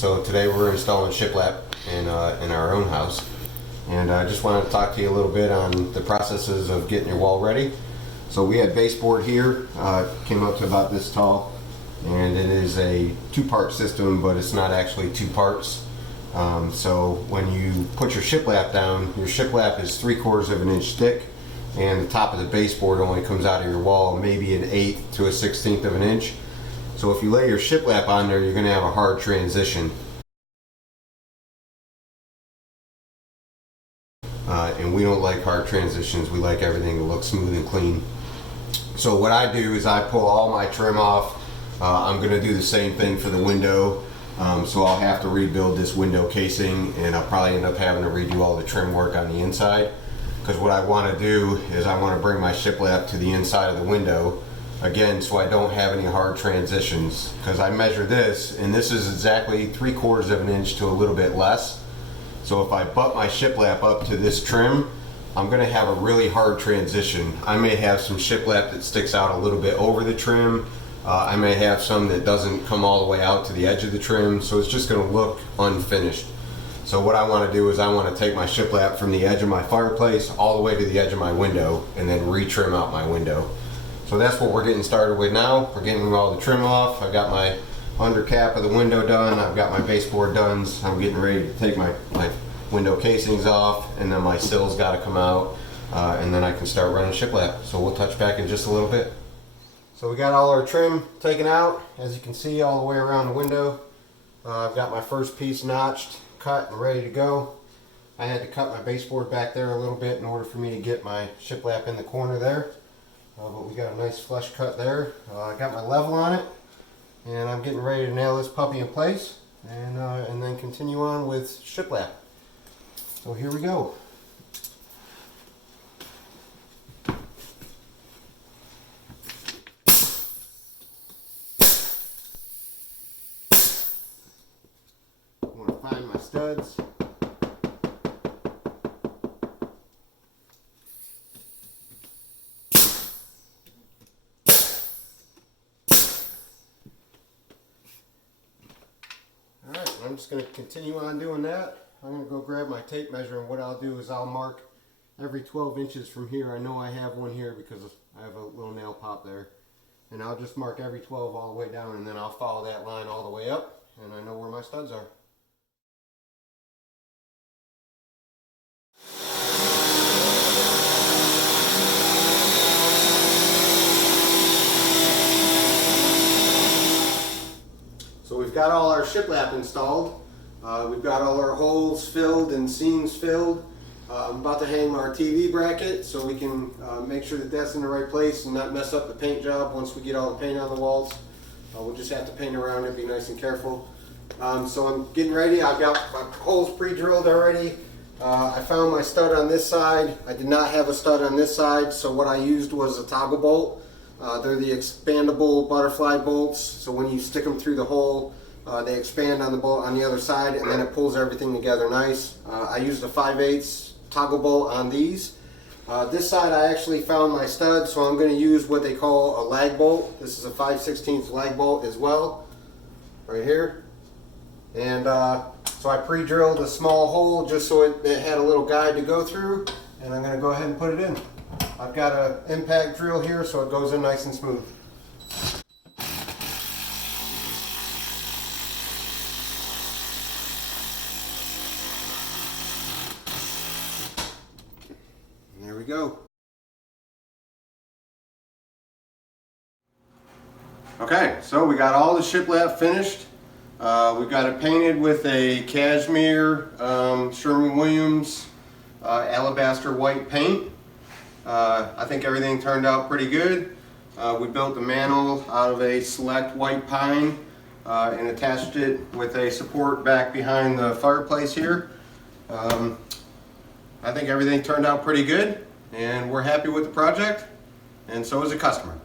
So today we're installing shiplap in our own house, and I just wanted to talk to you a little bit on the processes of getting your wall ready. So we had baseboard here, came up to about this tall, and it is a two-part system, but it's not actually two parts. So when you put your shiplap down, your shiplap is 3/4 of an inch thick, and the top of the baseboard only comes out of your wall maybe an 1/8 to a 1/16 of an inch. So if you lay your shiplap on there, you're going to have a hard transition. And we don't like hard transitions. We like everything to look smooth and clean. So what I do is I pull all my trim off. I'm going to do the same thing for the window. So I'll have to rebuild this window casing, and I'll probably end up having to redo all the trim work on the inside. Because what I want to do is I want to bring my shiplap to the inside of the window again, so I don't have any hard transitions. Because I measure this, and this is exactly 3/4 of an inch to a little bit less. So if I butt my shiplap up to this trim, I'm going to have a really hard transition. I may have some shiplap that sticks out a little bit over the trim. I may have some that doesn't come all the way out to the edge of the trim, so it's just going to look unfinished. So what I want to do is I want to take my shiplap from the edge of my fireplace all the way to the edge of my window, and then retrim out my window. So that's what we're getting started with now. We're getting all the trim off. I've got my under cap of the window done. I've got my baseboard done. So I'm getting ready to take my window casings off, and then my sills got to come out, and then I can start running shiplap. So we'll touch back in just a little bit. So we got all our trim taken out, as you can see, all the way around the window. I've got my first piece notched, cut, and ready to go. I had to cut my baseboard back there a little bit in order for me to get my shiplap in the corner there. But we got a nice flush cut there. I got my level on it, and I'm getting ready to nail this puppy in place, and then continue on with shiplap. So here we go. I'm going to find my studs. Alright, I'm just going to continue on doing that. I'm going to go grab my tape measure, and what I'll do is I'll mark every 12 inches from here. I know I have one here because I have a little nail pop there. And I'll just mark every 12 all the way down, and then I'll follow that line all the way up, and I know where my studs are. So we've got all our shiplap installed. We've got all our holes filled and seams filled. I'm about to hang our TV bracket so we can make sure that that's in the right place and not mess up the paint job once we get all the paint on the walls. We'll just have to paint around it, be nice and careful. So I'm getting ready. I've got my holes pre-drilled already. I found my stud on this side. I did not have a stud on this side, so what I used was a toggle bolt. They're the expandable butterfly bolts, so when you stick them through the hole, they expand on the bolt on the other side, and then it pulls everything together nice. I used a 5/8 toggle bolt on these. This side I actually found my stud, so I'm going to use what they call a lag bolt. This is a 5/16 lag bolt as well, right here. And so I pre-drilled a small hole just so it had a little guide to go through, and I'm going to go ahead and put it in. I've got an impact drill here so it goes in nice and smooth. There we go. Okay, so we got all the shiplap finished. We've got it painted with a cashmere Sherwin-Williams alabaster white paint. I think everything turned out pretty good. We built the mantle out of a select white pine and attached it with a support back behind the fireplace here. I think everything turned out pretty good, and we're happy with the project, and so is the customer.